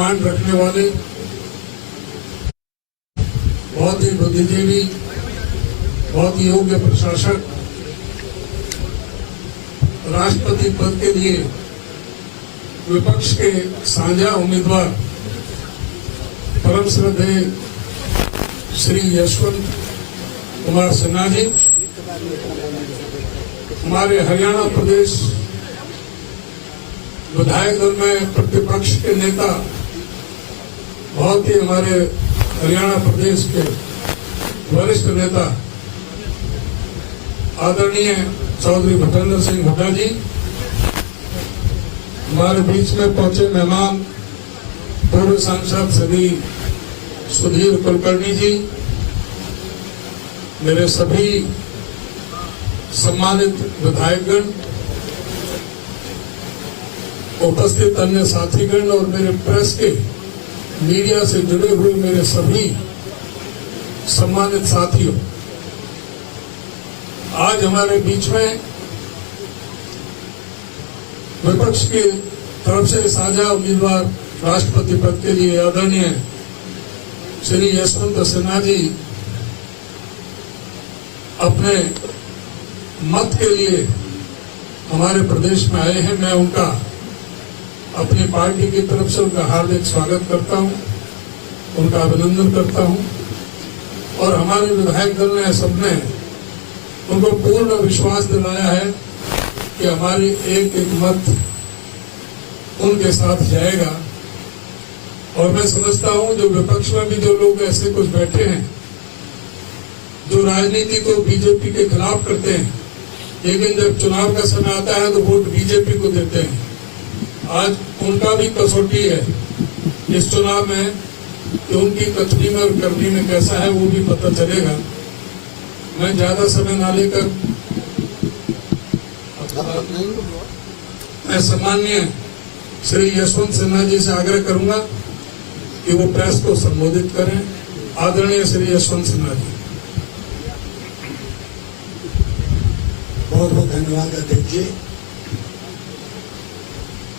Command रखने वाले, बहुत ही बुद्धिजीवी, बहुत ही योग्य प्रशासक, राष्ट्रपति पद के लिए विपक्ष के साझा उम्मीदवार परम श्रद्धेय श्री यशवंत कुमार सिन्हा जी, हमारे हरियाणा प्रदेश विधायक दल में प्रतिपक्ष के नेता, बहुत ही हमारे हरियाणा प्रदेश के वरिष्ठ नेता आदरणीय चौधरी भूपेंद्र सिंह हुड्डा जी, हमारे बीच में पहुंचे मेहमान पूर्व सांसद श्री सुधीर कुलकर्णी जी, मेरे सभी सम्मानित विधायकगण, उपस्थित अन्य साथीगण और मेरे प्रेस के मीडिया से जुड़े हुए मेरे सभी सम्मानित साथियों, आज हमारे बीच में विपक्ष की तरफ से साझा उम्मीदवार राष्ट्रपति पद के लिए आदरणीय श्री यशवंत सिन्हा जी अपने मत के लिए हमारे प्रदेश में आए हैं। मैं उनका अपनी पार्टी की तरफ से उनका हार्दिक स्वागत करता हूं, उनका अभिनंदन करता हूं और हमारे विधायक दल ने सबने उनको पूर्ण विश्वास दिलाया है कि हमारी एक एक मत उनके साथ जाएगा। और मैं समझता हूं जो विपक्ष में भी जो लोग ऐसे कुछ बैठे हैं जो राजनीति को बीजेपी के खिलाफ करते हैं, लेकिन जब चुनाव का समय आता है तो वोट बीजेपी को देते हैं, आज उनका भी कसौटी है इस चुनाव में कि उनकी कथनी में और करनी में कैसा है वो भी पता चलेगा। मैं ज्यादा समय ना लेकर मैं सम्माननीय श्री यशवंत सिन्हा जी से आग्रह करूंगा कि वो प्रेस को संबोधित करें। आदरणीय श्री यशवंत सिन्हा जी। बहुत बहुत धन्यवाद अध्यक्ष जी,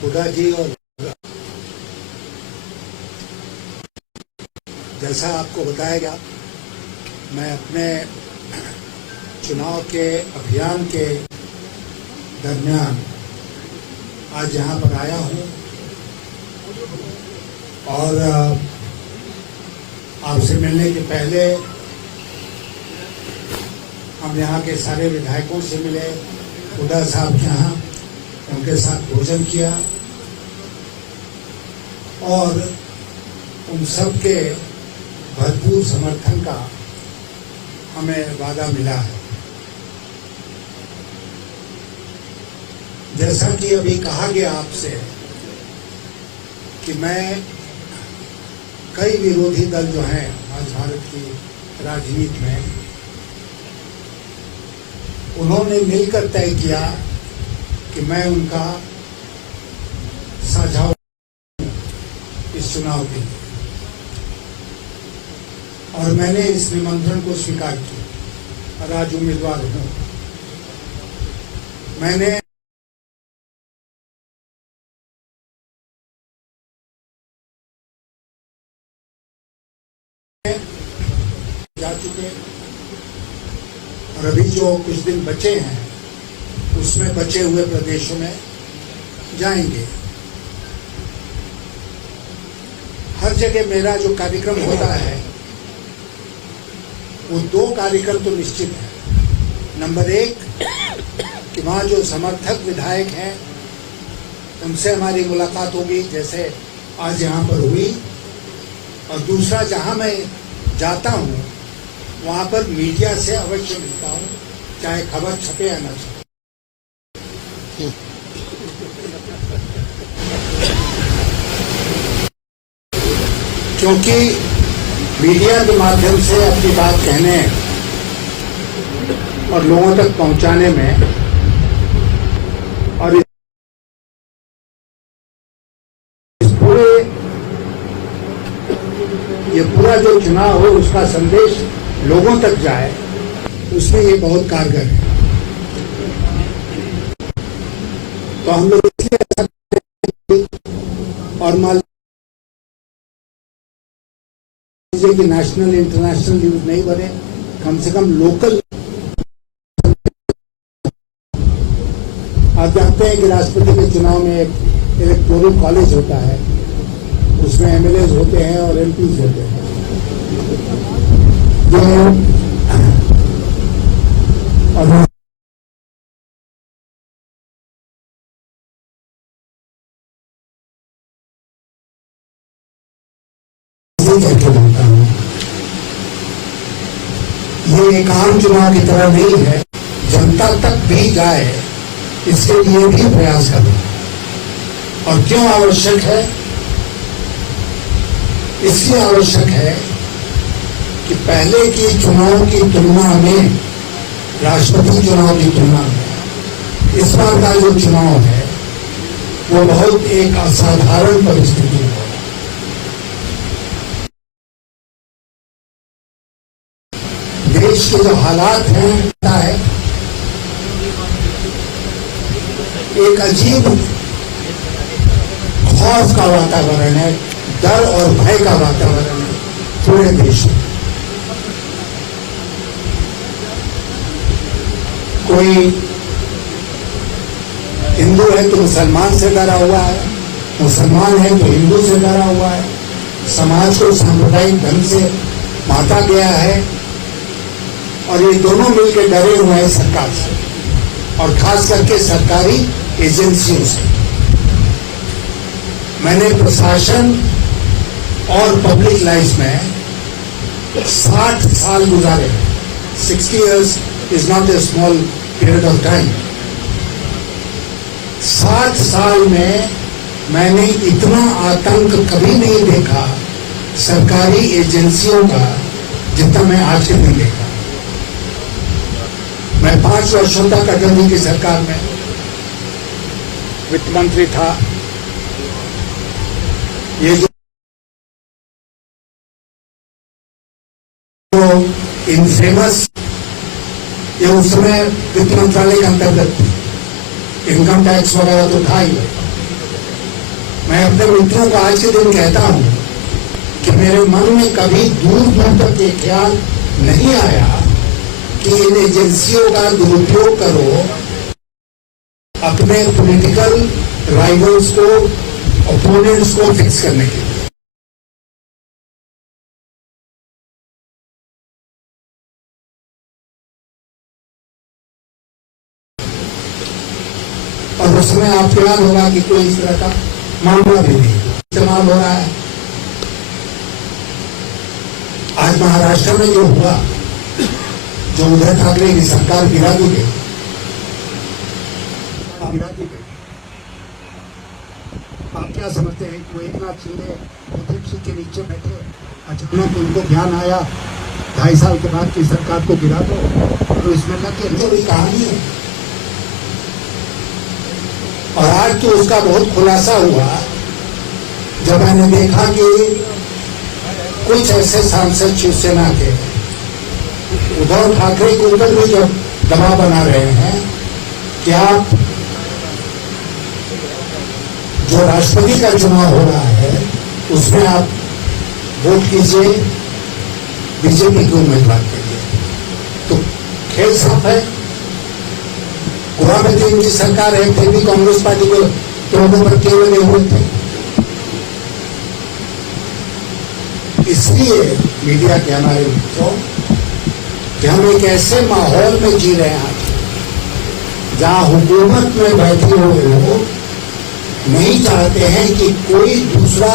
हुड्डा जी। और जैसा आपको बताया गया, मैं अपने चुनाव के अभियान के दरमियान आज यहाँ पर आया हूँ और आपसे मिलने के पहले हम यहाँ के सारे विधायकों से मिले, हुड्डा साहब के यहाँ उनके साथ भोजन किया और उन सब के भरपूर समर्थन का हमें वादा मिला है। जैसा कि अभी कहा गया आपसे कि मैं कई विरोधी दल जो हैं आज भारत की राजनीति में, उन्होंने मिलकर तय किया कि मैं उनका साझा इस चुनाव के लिए, और मैंने इस निमंत्रण को स्वीकार किया और आज उम्मीदवार हूं। मैंने जा चुके और अभी जो कुछ दिन बचे हैं उसमें बचे हुए प्रदेशों में जाएंगे। हर जगह मेरा जो कार्यक्रम होता है वो दो कार्यक्रम तो निश्चित है। नंबर एक कि वहाँ जो समर्थक विधायक हैं उनसे हमारी मुलाकात होगी, जैसे आज यहाँ पर हुई। और दूसरा, जहाँ मैं जाता हूँ वहाँ पर मीडिया से अवश्य मिलता हूँ, चाहे खबर छपे या न छपे। क्योंकि मीडिया के माध्यम से अपनी बात कहने और लोगों तक पहुंचाने में और ये पूरा जो चुनाव हो उसका संदेश लोगों तक जाए, उसमें ये बहुत कारगर है। तो हम लोग इसलिए और मान समझिए कि नेशनल इंटरनेशनल न्यूज नहीं बने, कम से कम लोकल। आप जानते हैं कि राष्ट्रपति के चुनाव में एक इलेक्टोरल कॉलेज होता है, उसमें एमएलए होते हैं और एमपीज होते हैं। और करके बोलता हूं, ये एक आम चुनाव की तरह नहीं है, जनता तक भी जाए इसके लिए भी प्रयास करना। और क्यों आवश्यक है? इसलिए आवश्यक है कि पहले की चुनाव की तुलना में, राष्ट्रपति चुनाव की तुलना में इस बार का जो चुनाव है वो बहुत एक असाधारण परिस्थिति है। देश के जो हालात हैं, एक अजीब खौफ का वातावरण है, डर और भय का वातावरण है पूरे देश में। कोई हिंदू है तो मुसलमान से डरा हुआ है, मुसलमान है तो हिंदू से डरा हुआ है, समाज को सांप्रदायिक ढंग से बांटा गया है, और ये दोनों मिलकर डरे हुए हैं सरकार से, और खास करके सरकारी एजेंसियों से। मैंने प्रशासन और पब्लिक लाइफ में 60 साल गुजारे। 60 years is not a small period of time. 60 साल में मैंने इतना आतंक कभी नहीं देखा सरकारी एजेंसियों का जितना मैं आज के दिन देखा। मैं 5 वर्षों तक अटल जी की सरकार में वित्त मंत्री था। ये जो इनफेमस, ये उस समय वित्त मंत्रालय के अंतर्गत थी, इनकम टैक्स वगैरह तो था ही। मैं अपने मित्रों को आज के दिन कहता हूं कि मेरे मन में कभी दूर दूर तक ये ख्याल नहीं आया कि इन एजेंसियों का दुरुपयोग करो अपने पॉलिटिकल राइवल्स को, ओपोनेंट्स को फिक्स करने के लिए। और उस समय आपको याद होगा कि कोई इस तरह का मामला भी नहीं इस्तेमाल हो रहा है। आज महाराष्ट्र में जो हुआ, जो उद्धव ठाकरे की सरकार गिरा दी गई, आप क्या समझते हैं कि एक नाथ शिंदे अध्यक्ष के नीचे बैठे, अचानक उनको ध्यान आया 2.5 साल के बाद की सरकार को गिरा दो, तो इसमें लग के बड़ी कहानी है। और आज तो उसका बहुत खुलासा हुआ जब मैंने देखा कि कुछ ऐसे सांसद शिवसेना के उद्धव ठाकरे के ऊपर भी जो दबाव बना रहे हैं कि आप जो राष्ट्रपति का चुनाव हो रहा है उसमें आप वोट कीजिए बीजेपी के उम्मीदवार के लिए। तो खेल साफ है। गुवाहाटी इनकी सरकार है, फिर भी कांग्रेस पार्टी को तोड़ने पर केवल नहीं हुए थे। इसलिए मीडिया के हमारे मित्रों कि हम एक ऐसे माहौल में जी रहे हैं जहां हुकूमत में बैठे हुए लोग नहीं चाहते हैं कि कोई दूसरा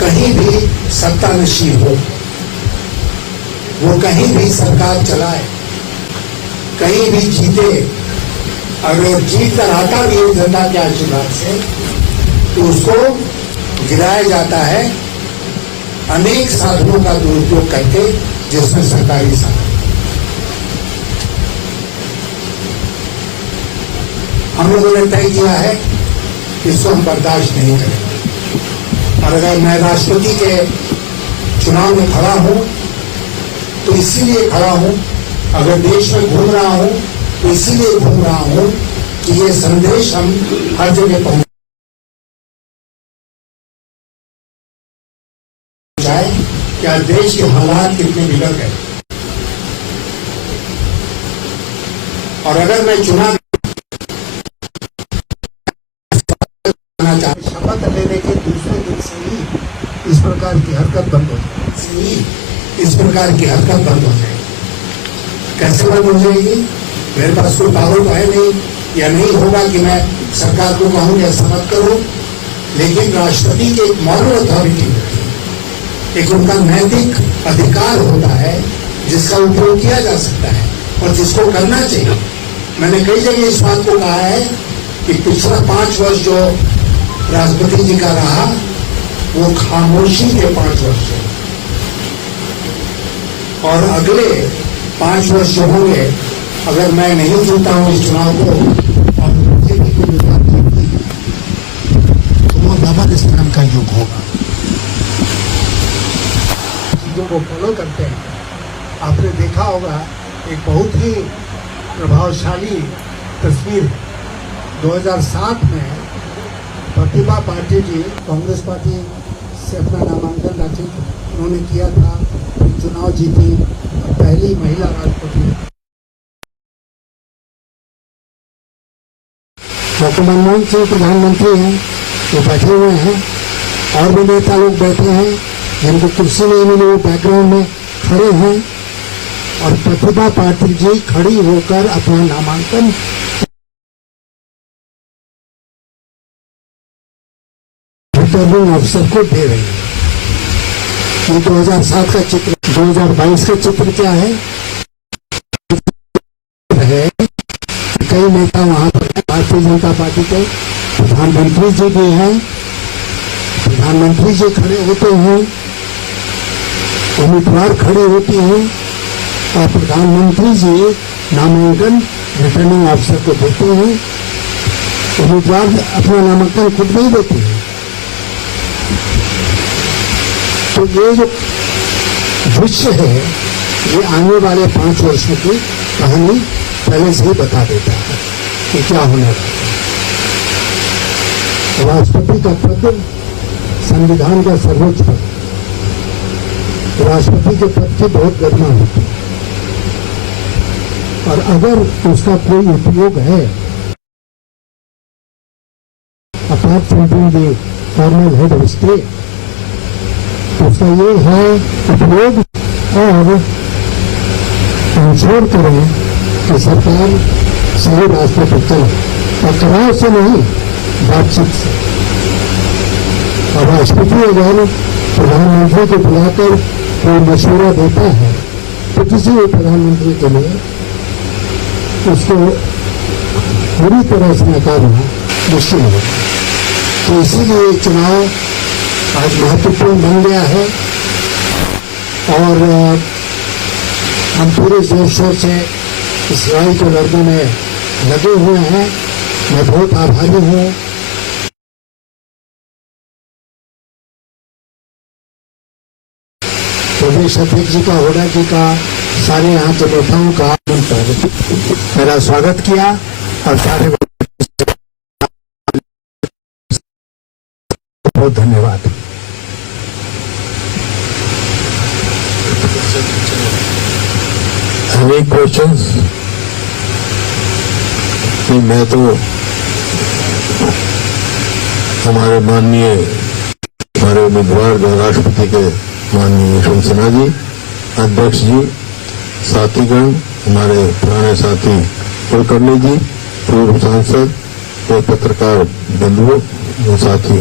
कहीं भी सत्तानशी हो, वो कहीं भी सरकार चलाए, कहीं भी जीते। अगर जीत कर आता भी है जनता के आशीर्वाद से, तो उसको गिराया जाता है अनेक साधनों का दुरुपयोग करके, जिसमें सरकारी साधन। हम लोगों ने तय किया है इसको हम बर्दाश्त नहीं करेंगे। और अगर मैं राष्ट्रपति के चुनाव में खड़ा हूं तो इसीलिए खड़ा हूं, अगर देश में घूम रहा हूं तो इसीलिए घूम रहा हूं कि ये संदेश हम हर जगह पहुंचाएं कि आज देश के हालात कितने बिगड़ गए। और अगर मैं चुनाव शपथ लेने के दूसरे दिन से ही इस प्रकार की हरकत बंद हो जाएगी, कैसे बंद हो जाएगी? मेरे पास कोई पावर तो है नहीं, या नहीं होगा कि मैं सरकार को कहूं कि ऐसा मत करो, लेकिन राष्ट्रपति की एक मॉरल अथॉरिटी, एक उनका नैतिक अधिकार होता है जिसका उपयोग किया जा सकता है और जिसको करना चाहिए। मैंने कई जगह इस बात को कहा है कि पिछला 5 वर्ष जो राष्ट्रपति जी का रहा वो खामोशी के 5 वर्ष है, और अगले 5 वर्ष जो होंगे, अगर मैं नहीं जीता हूं इस चुनाव को और बीजेपी को विभाग जीती तो वो डबल स्थान का युग होगा। चीजों को फॉलो करते हैं। आपने देखा होगा एक बहुत ही प्रभावशाली तस्वीर है। 2007 में प्रतिभा पाटिल जी कांग्रेस पार्टी से अपना नामांकन दाखिल उन्होंने किया था, फिर चुनाव जीती और पहली महिला राष्ट्रपति। डॉक्टर मनमोहन सिंह प्रधानमंत्री हैं, वो बैठे हुए हैं, और भी नेता लोग बैठे हैं जिनको कुर्सी नहीं मिली, वो बैकग्राउंड में खड़े हैं, और प्रतिभा पाटिल जी खड़ी होकर अपना नामांकन रिटर्निंग अफसर को दे रही है। ये 2007 का चित्र, 2022 का चित्र क्या है? कई नेता वहां पर भारतीय जनता पार्टी के प्रधानमंत्री जी भी हैं, प्रधानमंत्री जी खड़े होते हैं, उम्मीदवार खड़े होती हैं, और प्रधानमंत्री जी नामांकन रिटर्निंग अफसर को देते हैं। उम्मीदवार अपना नामांकन खुद नहीं देते हैं। तो ये जो दृश्य है, ये आने वाले 5 वर्षों की कहानी पहले से ही बता देता है कि क्या होने वाला है। राष्ट्रपति का पद संविधान का सर्वोच्च पद, राष्ट्रपति के पद की बहुत गरिमा होती है, और अगर उसका कोई उपयोग है apart from being the formal head of state, तो उसका ये है उपयोग और इंश्योर करें कि सरकार सही रास्ते पर चले, टकराव से नहीं, बातचीत से। और राष्ट्रपति अगर प्रधानमंत्री को बुलाकर कोई मशवरा देता है तो किसी भी प्रधानमंत्री के लिए उसको पूरी तरह से नकारना मुश्किल है। तो इसीलिए चुनाव आज महत्वपूर्ण बन गया है, और हम पूरे जोर शोर से इस लड़ाई को लड़ने में लगे हुए हैं। मैं बहुत आभारी हूँ प्रदेश अध्यक्ष जी का, होड़ा जी का, सारे यहाँ के नेताओं का मेरा स्वागत किया, और सारे बहुत धन्यवाद। अनेक क्वेश्चंस कि मैं तो हमारे उम्मीदवार जो राष्ट्रपति के माननीय यशवंत सिन्हा जी, अध्यक्ष जी, साथीगण, हमारे पुराने साथी कुलकर्णी जी, पूर्व सांसद और पत्रकार बंधुओं और साथी,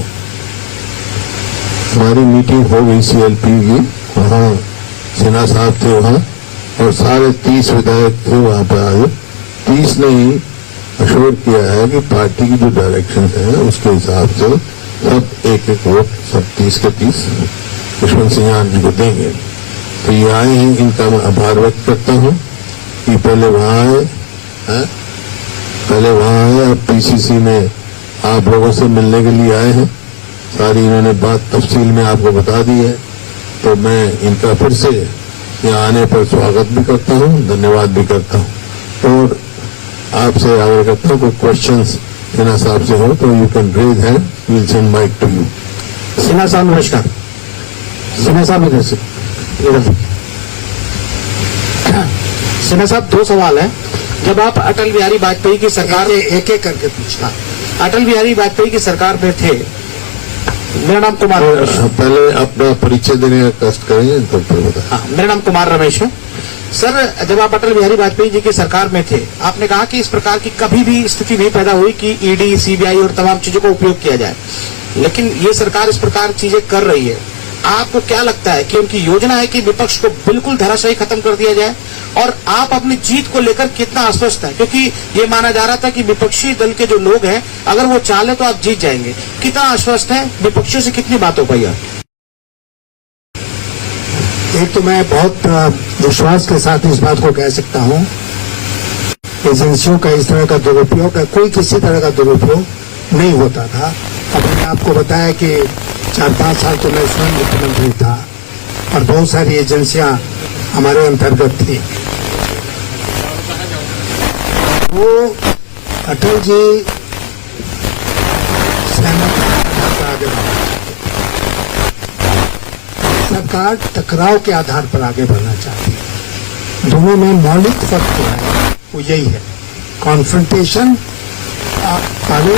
हमारी मीटिंग हो गई CLP की, वहाँ सिन्हा साहब थे वहाँ, और सारे 30 विधायक थे वहां पर आए। 30 ने ही अश्योर किया है कि पार्टी की जो डायरेक्शन है उसके हिसाब से सब एक वोट, सब 30 के 30 यशवंत सिन्हा जी को देंगे। तो ये आए हैं, इनका मैं आभार व्यक्त करता हूँ कि पहले वहां आए, अब PCC में आप लोगों से मिलने के लिए आए हैं, सारी इन्होंने बात तफसील में आपको बता दी है। तो मैं इनका फिर से यहाँ आने पर स्वागत भी करता हूँ, धन्यवाद भी करता हूँ, और आपसे आग्रह करता हूँ कोई क्वेश्चंस सिन्हा साहब से हो तो you can raise hand, we will send mic to you. Sinha साहब नमस्कार। सिन्हा साहब इधर से। सिन्हा साहब, दो सवाल है। जब आप अटल बिहारी वाजपेयी की सरकार, एक एक करके पूछना। अटल बिहारी वाजपेयी की सरकार में थे, मेरा नाम कुमार रमेश। पहले अपना परिचय देने का कष्ट करेंगे तो फिर बता। हाँ, मेरा नाम कुमार रमेश है। सर, जब आप अटल बिहारी वाजपेयी जी की सरकार में थे, आपने कहा कि इस प्रकार की कभी भी स्थिति नहीं पैदा हुई कि ईडी, सीबीआई और तमाम चीजों का उपयोग किया जाए, लेकिन ये सरकार इस प्रकार चीजें कर रही है। आपको क्या लगता है कि उनकी योजना है कि विपक्ष को बिल्कुल धराशायी खत्म कर दिया जाए? और आप अपनी जीत को लेकर कितना आश्वस्त हैं? क्योंकि ये माना जा रहा था कि विपक्षी दल के जो लोग हैं, अगर वो चाहे तो आप जीत जाएंगे। कितना आश्वस्त हैं? विपक्षियों से कितनी बात हो पाई? एक तो मैं बहुत विश्वास के साथ इस बात को कह सकता हूं, एजेंसियों का इस तरह का दुरुपयोग, कोई किसी तरह का दुरुपयोग नहीं होता था। अब मैंने आपको बताया कि 4-5 साल तो मैं स्वयं मुख्यमंत्री था और बहुत सारी एजेंसियां हमारे अंतर्गत थी। वो अटल जी सहमति पर आगे बढ़ा, सरकार टकराव के आधार पर आगे बढ़ना चाहती है। दोनों में मौलिक फर्क जो है वो यही है, कॉन्फ्रंटेशन। आगे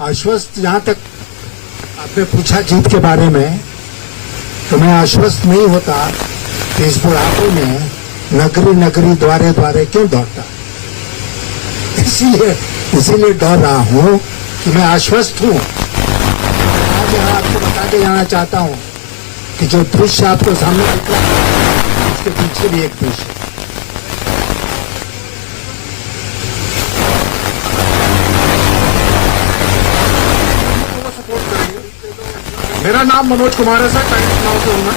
आश्वस्त, जहां तक आपने पूछा जीत के बारे में, तो मैं आश्वस्त नहीं होता कि इस बुढ़ापे में नगरी नगरी द्वारे द्वारे क्यों दौड़ता। इसीलिए दौड़ रहा हूं कि मैं आश्वस्त हूं। आज यहाँ आपको बता के जाना चाहता हूं कि जो दृश्य आपको सामने दिख रहा है, उसके पीछे भी एक दृश्य है। मेरा नाम मनोज कुमार है सर, टाइम्स नाउ से हूं मैं।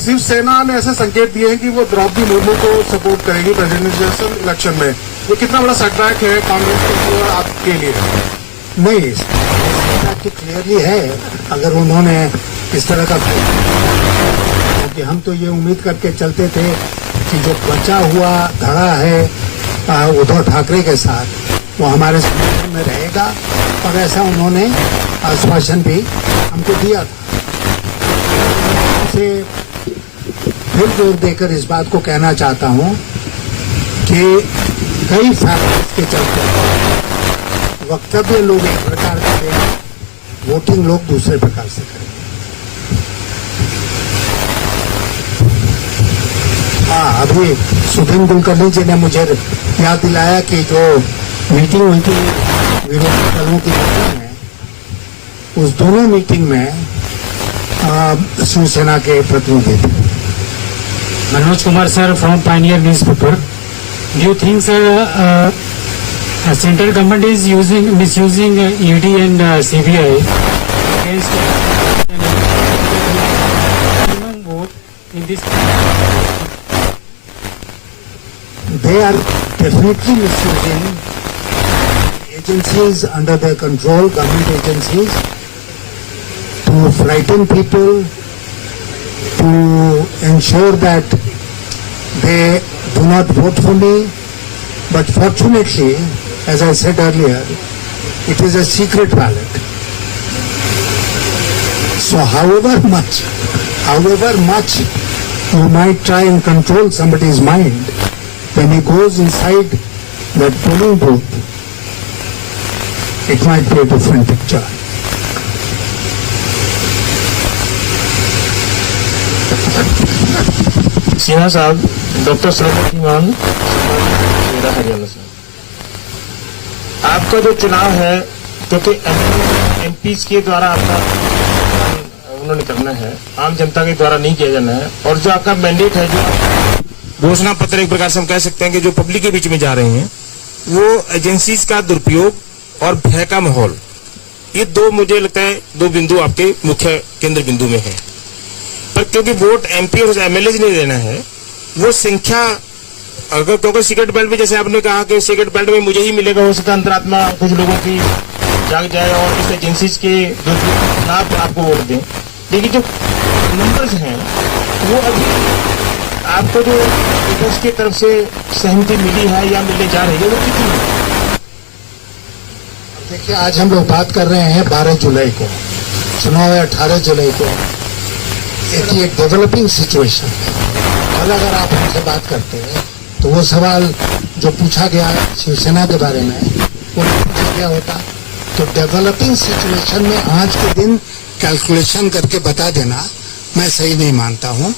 शिवसेना ने ऐसे संकेत दिए हैं कि वो द्रौपदी मुर्मू को सपोर्ट करेगी प्रेसिडेंशियल इलेक्शन में। ये कितना बड़ा सेटबैक है कांग्रेस के लिए और आपके लिए? नहीं, सेटबैक क्लियरली है अगर उन्होंने इस तरह का, क्योंकि हम तो ये उम्मीद करके चलते थे कि जो बचा हुआ धड़ा है उद्धव ठाकरे के साथ, वो हमारे समर्थन में रहेगा, और ऐसा उन्होंने आश्वासन भी हमको दिया था। इसे फिर जोर देकर इस बात को कहना चाहता हूं कि कई फैक्टर्स के चलते वक्तव्य लोग एक प्रकार का दें, वोटिंग लोग दूसरे प्रकार से करें। हाँ, अभी सुदीन कुलकर्णी जी ने मुझे याद दिलाया कि जो मीटिंग हुई थी विरोधी दलों की मीटिंग में, उस दोनों मीटिंग में शिवसेना के प्रतिनिधि थे। Manoj Kumar sir from Pioneer newspaper. Do you think, sir, central government is misusing ED and CBI against minimum vote in this? They are definitely misusing agencies under their control, government agencies, to frighten people, to ensure that they do not vote for me. But fortunately, as I said earlier, it is a secret ballot. So however much you might try and control somebody's mind, when he goes inside that polling booth, it might be a different picture. Sinha साहब, doctor Sarmati मान, हरियाणा से। आपका जो चुनाव है, क्योंकि MP के द्वारा आपका उन्होंने करना है, आम जनता के द्वारा नहीं किया जाना है, और जो आपका मैंडेट है, जो घोषणा पत्र एक प्रकार से हम कह सकते हैं कि जो पब्लिक के बीच में जा रहे हैं, वो एजेंसीज का दुरुपयोग और भय का माहौल, ये दो मुझे लगता है दो बिंदु आपके मुख्य केंद्र बिंदु में है। पर क्योंकि वोट एमपी और एमएलए नहीं देना है, वो संख्या अगर, क्योंकि सीक्रेट बेल्ट में जैसे आपने कहा कि सीक्रेट बेल्ट में मुझे ही मिलेगा, हो सकता है अंतरात्मा कुछ लोगों की जाग जाए और इस एजेंसीज के खिलाफ आपको वोट दें। लेकिन जो नंबर्स हैं, वो अभी आपको जो विपक्ष की तरफ से सहमति मिली है या मिलने जा रही है, वो कितनी है? देखिए, आज हम लोग बात कर रहे हैं 12 जुलाई को, चुनाव है 18 जुलाई को। एक डेवलपिंग सिचुएशन है। कल अगर आप हमसे बात करते हैं तो वो सवाल जो पूछा गया शिवसेना के बारे में वो नहीं पूछा गया होता। तो डेवलपिंग सिचुएशन में आज के दिन कैलकुलेशन करके बता देना मैं सही नहीं मानता हूं।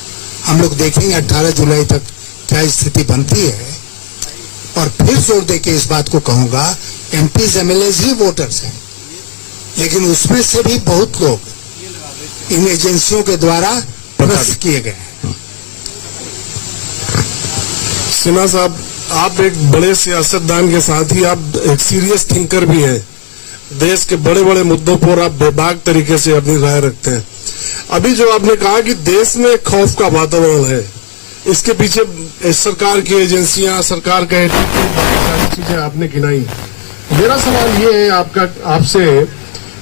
हम लोग देखेंगे 18 जुलाई तक क्या स्थिति बनती है। और फिर जोर दे के इस बात को कहूंगा, एमपीज एमएलएज ही वोटर्स हैं, लेकिन उसमें से भी बहुत लोग इन एजेंसियों के द्वारा भ्रष्ट किए गए हैं। सिन्हा साहब, आप एक बड़े सियासतदान के साथ ही आप एक सीरियस थिंकर भी हैं। देश के बड़े बड़े मुद्दों पर आप बेबाक तरीके से अपनी राय रखते हैं। अभी जो आपने कहा कि देश में खौफ का वातावरण है, इसके पीछे सरकार की एजेंसियां, सरकार का एटीट्यूड, बाकी सारी चीजें आपने गिनाई। मेरा सवाल ये है आपसे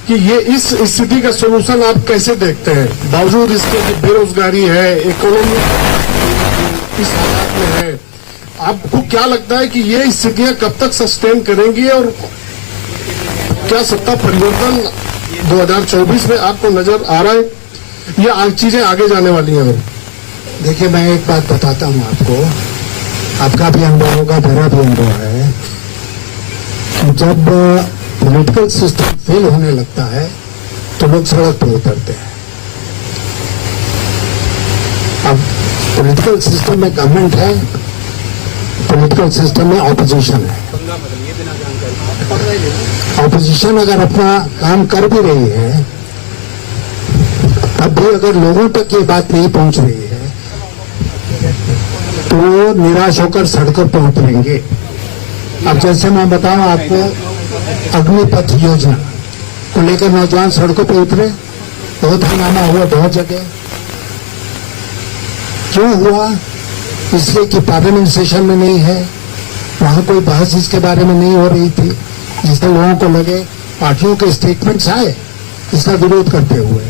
कि ये इस स्थिति का सोल्यूशन आप कैसे देखते हैं? बावजूद इसके कि बेरोजगारी है, इकोनॉमी इस हालात में है, आपको क्या लगता है कि ये स्थितियां कब तक सस्टेन करेंगी और क्या सत्ता परिवर्तन 2024 में आपको नजर आ रहा है या चीजें आगे जाने वाली हैं? देखिए, मैं एक बात बताता हूं आपको, आपका भी अनुभव होगा, मेरा भी अनुभव है कि जब पॉलिटिकल सिस्टम फेल होने लगता है तो लोग सड़क पर उतरते हैं। अब पॉलिटिकल सिस्टम में गवर्नमेंट है, पॉलिटिकल सिस्टम में ऑपोजिशन है। ऑपोजिशन अगर अपना काम कर भी रही है, तब भी अगर लोगों तक ये बात नहीं पहुंच रही है तो वो निराश होकर सड़कों पर उतरेंगे। अब जैसे मैं बताऊं आपको, अग्निपथ योजना को लेकर नौजवान सड़कों पर उतरे, बहुत हंगामा हुआ बहुत जगह। क्यों हुआ? इसलिए कि पार्लियामेंट सेशन में नहीं है, वहां कोई बहस इसके बारे में नहीं हो रही थी, जिससे लोगों को लगे, पार्टियों के स्टेटमेंट्स आए इसका विरोध करते हुए,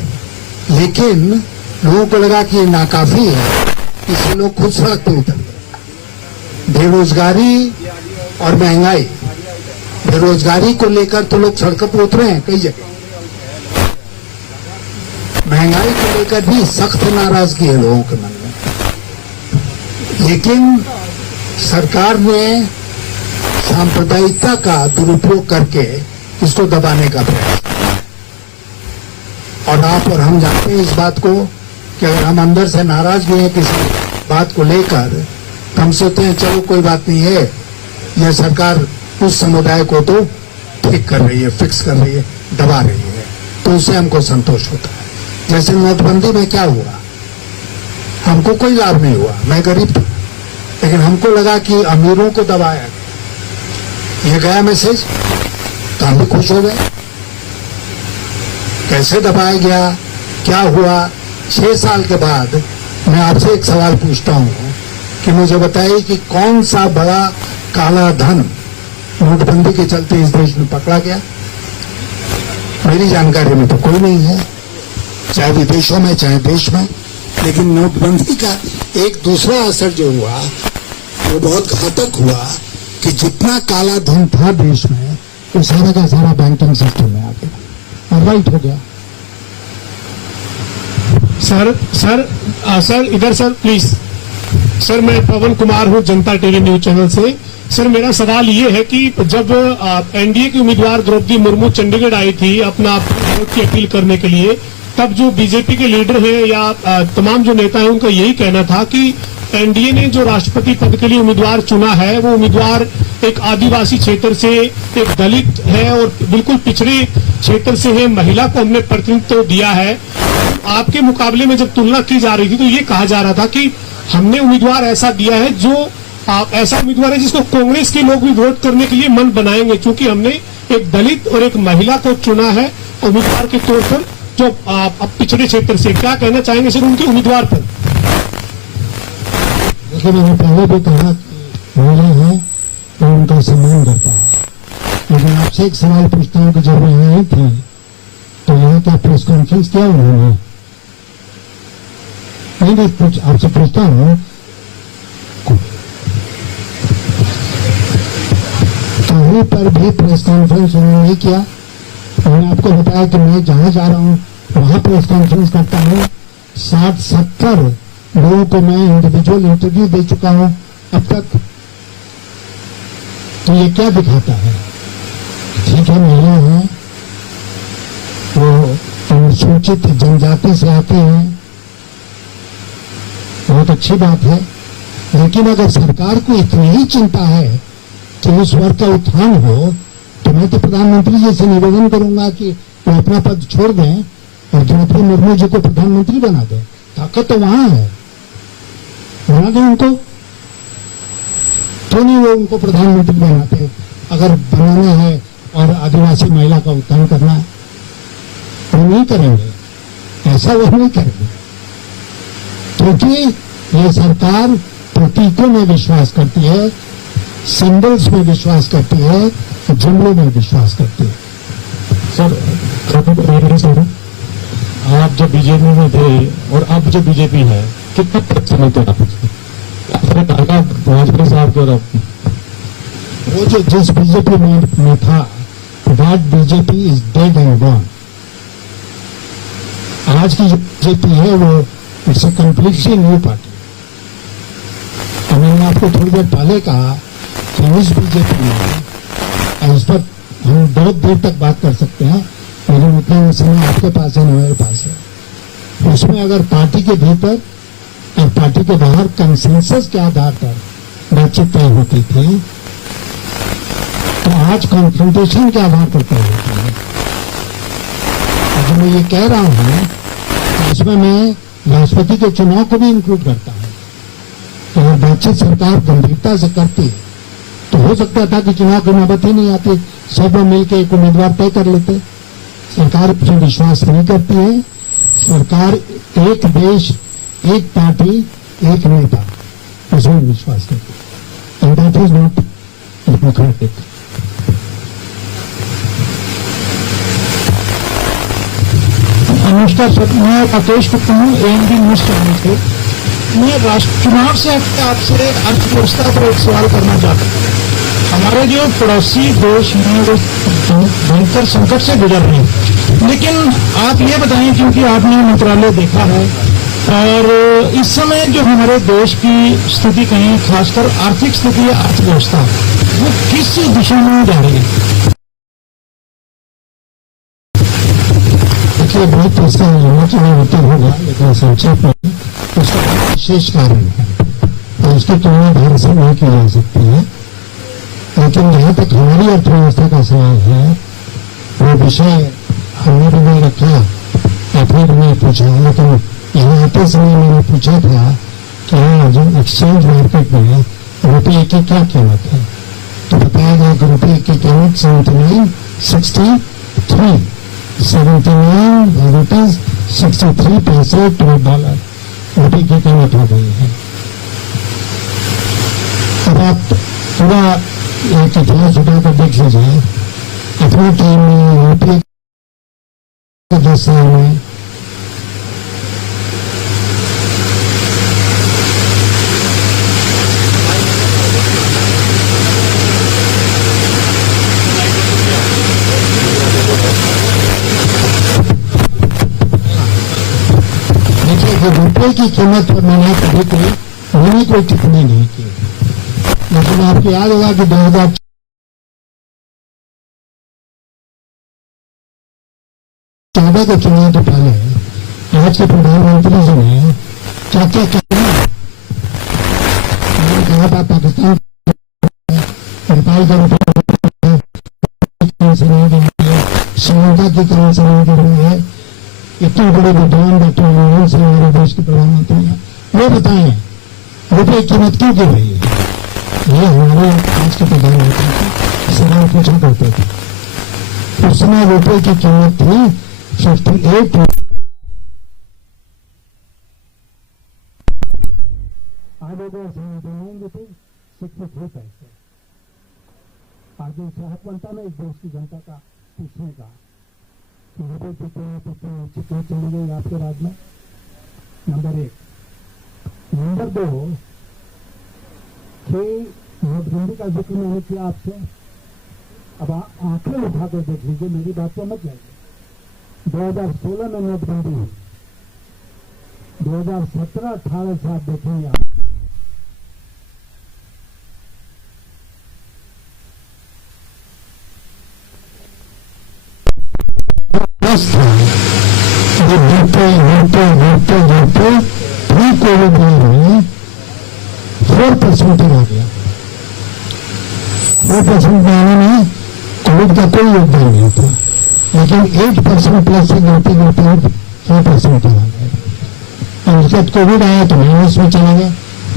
लेकिन लोगों को लगा कि ये नाकाफी है, इसलिए लोग खुद सड़क पर उतर गए। बेरोजगारी और महंगाई, बेरोजगारी को लेकर तो लोग सड़कों पर उतरे हैं कई जगह, महंगाई को लेकर भी सख्त नाराजगी है लोगों के मन में। लेकिन सरकार ने सांप्रदायिकता का दुरुपयोग करके इसको दबाने का प्रयास किया। और आप और हम जानते हैं इस बात को कि अगर हम अंदर से नाराज भी हैं किसी बात को लेकर, तो हम सोचते हैं चलो कोई बात नहीं है, यह सरकार उस समुदाय को तो ठीक कर रही है, फिक्स कर रही है, दबा रही है, तो उससे हमको संतोष होता है। जैसे नोटबंदी में क्या हुआ, हमको कोई लाभ नहीं हुआ, मैं गरीब था, लेकिन हमको लगा कि अमीरों को दबाया, ये गया मैसेज, तो हम भी खुश हो गए। कैसे दबाया गया, क्या हुआ? 6 साल के बाद मैं आपसे एक सवाल पूछता हूं कि मुझे बताइए कि कौन सा बड़ा काला धन नोटबंदी के चलते इस देश में पकड़ा गया? मेरी जानकारी में तो कोई नहीं है, चाहे विदेशों में चाहे देश में। लेकिन नोटबंदी का एक दूसरा असर जो हुआ वो बहुत घातक हुआ कि जितना काला धन था देश में वो सारा का सारा बैंकिंग सिस्टम में आ गया और राइट हो गया। सर इधर सर प्लीज। सर, मैं पवन कुमार हूँ, जनता टीवी न्यूज चैनल से। सर, मेरा सवाल ये है कि जब एनडीए की उम्मीदवार द्रौपदी मुर्मू चंडीगढ़ आई थी अपना वोट की अपील करने के लिए, तब जो बीजेपी के लीडर हैं या तमाम जो नेता हैं उनका यही कहना था कि एनडीए ने जो राष्ट्रपति पद के लिए उम्मीदवार चुना है वो उम्मीदवार एक आदिवासी क्षेत्र से, एक दलित है और बिल्कुल पिछड़े क्षेत्र से है, महिला को हमने प्रतिनिधित्व दिया है। आपके मुकाबले में जब तुलना की जा रही थी तो ये कहा जा रहा था कि हमने उम्मीदवार ऐसा दिया है जो ऐसा उम्मीदवार है जिसको कांग्रेस के लोग भी वोट करने के लिए मन बनाएंगे, क्योंकि हमने एक दलित और एक महिला को चुना है उम्मीदवार के तौर पर जो अब पिछड़े क्षेत्र से। क्या कहना चाहेंगे सर उनके उम्मीदवार पर? देखिए, मैंने पहले भी कहा महिला है तो उनका सम्मान करता है, लेकिन आपसे एक सवाल पूछता हूँ कि जब मैं आई थी तो यहाँ क्या प्रेस कॉन्फ्रेंस किया उन्होंने? नहीं, आपसे पूछता हूँ तो कहीं पर भी प्रेस कॉन्फ्रेंस उन्होंने नहीं किया। मैंने आपको बताया कि मैं जहां जा रहा हूं वहां प्रेस कॉन्फ्रेंस करता हूं। 60-70 लोगों को मैं इंडिविजुअल इंटरव्यू दे चुका हूं अब तक। तो ये क्या दिखाता है? ठीक है, महिला है, वो अनुसूचित जनजाति से आते हैं, बहुत अच्छी बात है। लेकिन अगर सरकार को इतनी ही चिंता है कि उस वर्ग का उत्थान हो, तो मैं तो प्रधानमंत्री जी से निवेदन करूंगा कि वो अपना पद छोड़ दें और द्रौपदी मुर्मू जी को प्रधानमंत्री बना दें। ताकत तो वहां है, बना दें उनको। तो नहीं वो उनको प्रधानमंत्री बनाते अगर बनाना है और आदिवासी महिला का उत्थान करना है? वो नहीं करेंगे, ऐसा वो नहीं करेंगे, क्योंकि ये सरकार प्रतीकों में विश्वास करती है, सिंबल्स में विश्वास करती है, जुमलों में विश्वास करती है। सर आप जब बीजेपी में थे और अब जो बीजेपी है, कितना फर्क समझते हैं आप? आपने कहा वाजपेयी साहब के और वो जो जिस बीजेपी में था, that BJP is dead and gone. आज की जो बीजेपी है वो it's a completely new party. मैंने आपको थोड़ी देर पहले कहा कि उस बीजेपी में, इस पर हम बहुत देर तक बात कर सकते हैं, लेकिन उतना समय आपके पास है, मेरे पास है। उसमें अगर पार्टी के भीतर और पार्टी के बाहर कंसेंसस के आधार पर बातचीत तय होती थी, तो आज कॉन्फ्रंटेशन के आधार पर तय होती है। और मैं ये कह रहा हूं कि इसमें मैं राष्ट्रपति के चुनाव को भी इंक्लूड करता हूं। तो अगर बातचीत सरकार गंभीरता से करती तो हो सकता था कि चुनाव की नौबत ही नहीं आती, सब मिलकर एक उम्मीदवार तय कर लेते। सरकार उसमें विश्वास नहीं करती है। सरकार एक देश, एक पार्टी, एक नेता, उसमें विश्वास करती है। And that is not democratic. नमस्कार सर, मैं राकेश गुप्ता हूँ, ANB न्यूज चैनल से। मैं राष्ट्र चुनाव से हटकर आपसे अर्थव्यवस्था पर एक सवाल करना चाहता हूँ। हमारे जो पड़ोसी देश हैं वो भयंकर संकट से गुजर रहे हैं, लेकिन आप ये बताएं, क्योंकि आपने मंत्रालय देखा है, और इस समय जो हमारे देश की स्थिति कहें, खासकर आर्थिक स्थिति या अर्थव्यवस्था, वो किस दिशा में जा रही है? देखिए, बहुत ऐसा होना चाहिए उत्तर होगा, लेकिन संक्षेप में उसका विशेष कारण है और उसकी तुलना ढंग से नहीं की जा सकती है। लेकिन जहां तक हमारी अर्थव्यवस्था का सवाल है, वो विषय हमने भी नहीं रखा, आपने भी नहीं पूछा, लेकिन यहाँ आते समय मैंने पूछा था कि आज एक्सचेंज मार्केट में रुपये की क्या कीमत है, तो बताया गया कि रुपये की कीमत 79.63 पैसे टू $1 रुपये की कीमत हो गई है। अब आप पूरा एक इतिहास उठा कर देख लीजिए, अपने टाइम में रुपये के 10 साल में रुपये की कीमत पर मैंने कभी कोई टिप्पणी नहीं की। लेकिन आपको याद होगा कि 2014 के चुनाव के पहले आज के प्रधानमंत्री जी ने क्या क्या कहा। मैंने कहा था पाकिस्तान नेपाल का रुपया से नहीं देंगे, श्रीलंका की तरह से नहीं देंगे। इतने बड़े विद्वान डॉक्टर मनमोहन सिंह हमारे देश के प्रधानमंत्री हैं, वो बताएं रुपये की कीमत क्यों गिर रही है। ये हमारे आज के प्रधानमंत्री की सवाल पूछा करते थे। उस समय रुपये की कीमत थी 58। आज अगर 63 पैसे। आज दूसरा हक बनता ना इस देश की जनता का पूछने का कि रुपये की कीमत इतनी नीचे क्यों चली गई आपके राज्य में। नंबर 1। नंबर 2 कि नोटबंदी का जिक्र मैंने किया आपसे, अब आंखें उठा कर देख लीजिए, मेरी बात तो मत जाइए। 2016 में नोटबंदी हुई, 2017-18 से आप देखेंगे आप प्री कोविड में 4% आ गया। 4% में आने में कोविड का कोई योगदान नहीं था, लेकिन 8% प्लस से गिरते गिरते 4% आ गया। और जब कोविड आया तो माइनस में चला गया।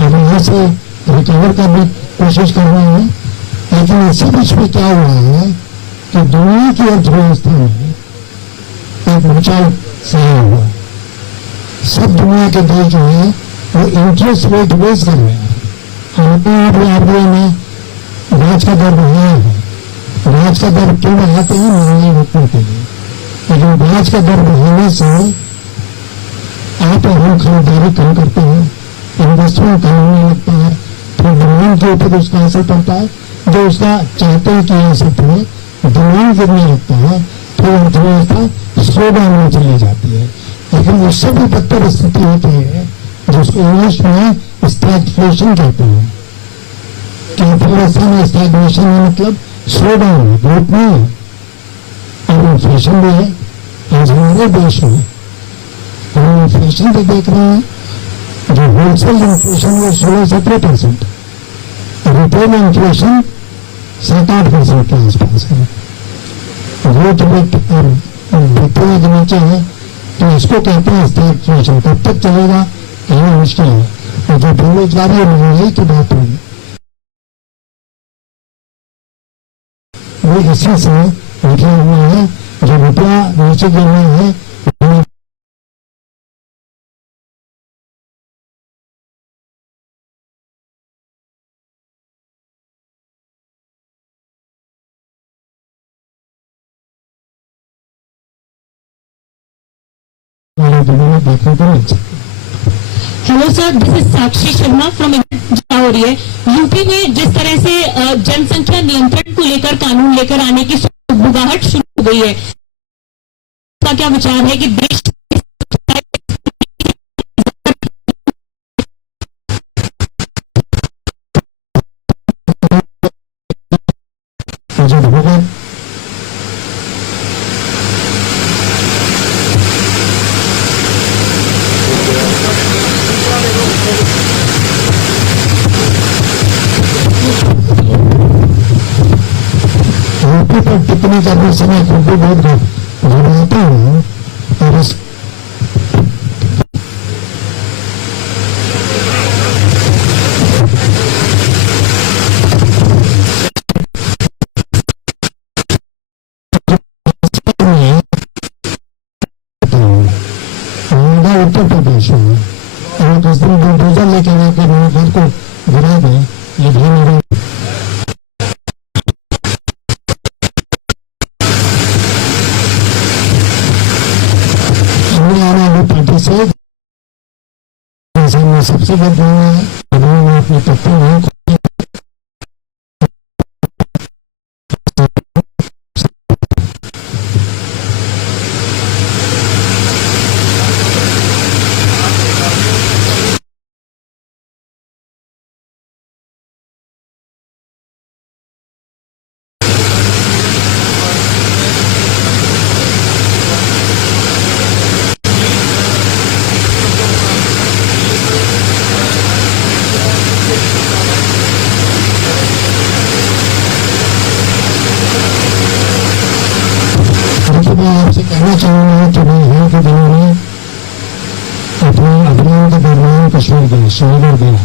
अब यहाँ से रिकवर करने की कोशिश कर रहे हैं, लेकिन इसी बीच में क्या हुआ है कि दुनिया की अर्थव्यवस्था में एक भूचाल सहा हुआ। सब दुनिया के देश जो है वो इंटरेस्ट रेट रेज कर रहे हैं। आरबीआई ने ब्याज का दर बढ़ाया है। ब्याज का दर क्यों बढ़ाते हैं? महंगाई रोकने के लिए। लेकिन ब्याज का दर बढ़ाने से आप और हम खरीदारी कम करते हैं, इन्वेस्टमेंट कम होने लगता है, फिर डिमांड के ऊपर उसका असर पड़ता है। जो उसका चाहते हैं कि असर पड़े, डिमांड गिरने लगता है, फिर अर्थव्यवस्था स्लो डाउन में चली जाती है। लेकिन उससे भी बदतर स्थिति होती है जिसको इंग्लिश में स्टैगफ्लेशन कहते हैं। कि अर्थव्यवस्था में स्टैगनेशन है, मतलब स्लो डाउन है, ग्रोथ नहीं है। और इन्फ्लेशन भी है। आज हमारे देश में हम इन्फ्लेशन भी देख रहे हैं, जो होलसेल इन्फ्लेशन वो 16-17%, रिटेल इन्फ्लेशन 7-8% के आसपास है। ग्रोथ रेट वित्तीय के नीचे है, तो इसको कहते हैं स्टैगफ्लेशन। कब तक चलेगा कहना मुश्किल है। और जो बेरोजगारी और महंगाई की बात हुई वो इसी से लिखा हुआ है। जो रुपया नीचे गिरना है दुनिया देखने को मिल सकती है। Hello sir, this is Sakshi Sharma from हो रही है। यूपी में जिस तरह से जनसंख्या नियंत्रण को लेकर कानून लेकर आने की बुगाहट शुरू हो गई है, इसका क्या विचार है कि देश पर टिप्पणी करने समय खुद भी बहुत घबराता हूँ। और इस उत्तर प्रदेश में और जिस दिन बुलडोजर लेके आकर घर को गिरा दें, ये भी मेरा से सबसे बड़ा है। उन्होंने अपनी पत्नी नहीं आपसे कहना चाहूंगा कि मैं यहाँ के दिनों में अपने अभियान के दरमियान कश्मीर गया, श्रीनगर गया।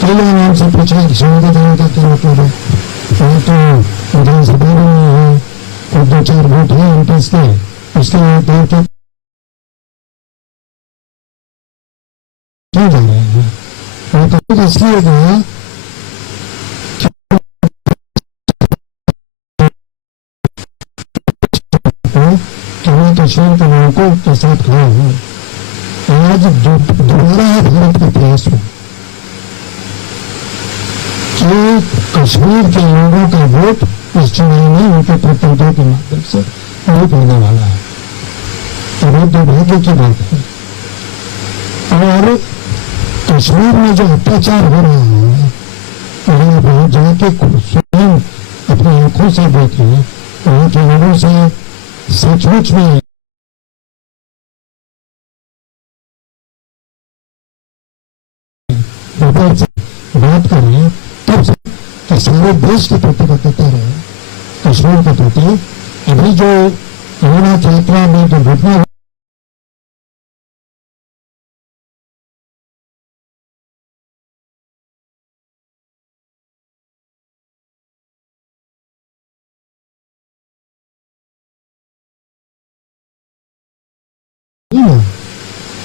कई लोगों ने हमसे पूछा कि श्रीनगर जाने का क्या मतलब है। वहाँ तो विधानसभा में नहीं है, और 2-4 वोट है एमपीस के, उसके बाद क्यों जा रहे हैं। मैं तो इसलिए गया कश्मीर के लोगों के साथ खड़ा हूँ। आज दोबारा भारत का प्रयास हो कि कश्मीर के लोगों का वोट इस चुनाव में उनके प्रतिनिधियों के माध्यम से वोट मिलने वाला है। तो बहुत दुर्भाग्य की बात है। और कश्मीर में जो अत्याचार हो रहा है, वहाँ वहाँ जाके स्वयं अपनी आंखों से देखे, वहाँ के लोगों से सचमुच में बात करें, तब कि सारे देश के प्रति बतता रहे, कश्मीर के प्रति। अभी जो अमरनाथ यात्रा में जो घटना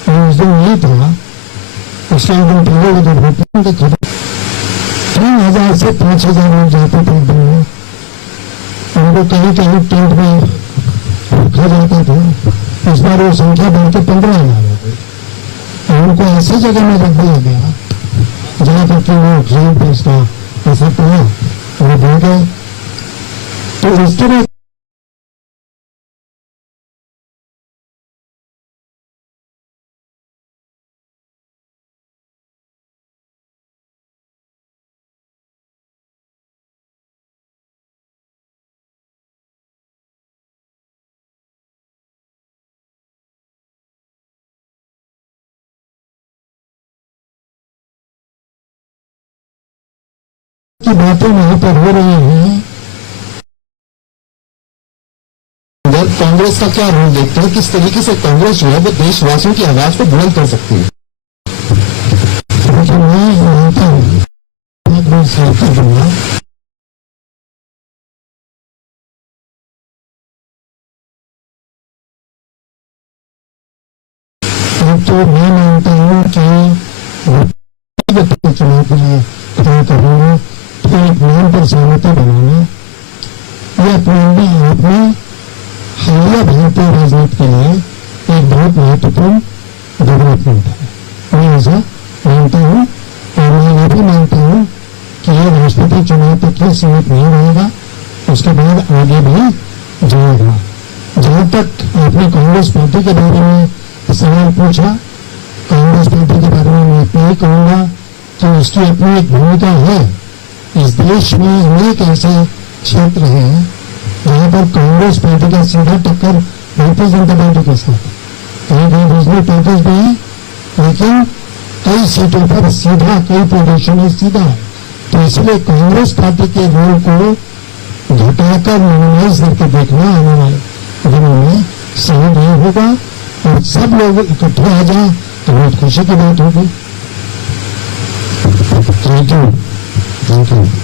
उस दिन नहीं था, उसके एक दिन पहले वो दुर्घटना की खबर 3000 से 5000 लोग जाते थे दिन में। उनको कहीं कहीं टेंट में रखा जाता था। इस बार वो संख्या बढ़ के 15,000 हो गई और उनको ऐसी जगह में रख दिया गया जहाँ पर कि वो ऑक्सीजन पे उसका असर पड़ा, वो बढ़ गए। तो इस तरह की बातें वहां पर हो रही हैं। कांग्रेस का क्या रोल देखते हैं, किस तरीके से कांग्रेस जो है वो देशवासियों की आवाज को बुलंद कर सकती है? मैं मानता हूँ तो मैं मानता हूँ कि चुनाव के लिए तय करना, तो एक नाम पर सहमति बनाना, यह अपने हालिया भारतीय राजनीति के लिए एक बहुत महत्वपूर्ण डेवलपमेंट है। मैं ऐसा मानता हूँ और मैं यह भी मानता हूँ कि यह राष्ट्रपति चुनाव तक ही सीमित नहीं रहेगा, उसके बाद आगे भी जाएगा। जहाँ तक आपने कांग्रेस पार्टी के बारे में सवाल पूछा, कांग्रेस पार्टी के बारे में मैं इतना ही कहूँगा कि उसकी अपनी एक भूमिका है। इस देश में अनेक ऐसे क्षेत्र हैं जहाँ पर कांग्रेस पार्टी का सीधा टक्कर भारतीय जनता पार्टी के साथ, कहीं कहीं रीजनल पार्टीज भी है, लेकिन कई सीटों पर सीधा, कई पोजीशन में सीधा है। तो इसलिए कांग्रेस पार्टी के रोल को घटाकर मिनिमाइज करके देखना आने वाले दिनों में सही नहीं होगा और सब लोग इकट्ठे आ जाए तो बहुत खुशी की बात होगी। Thank you.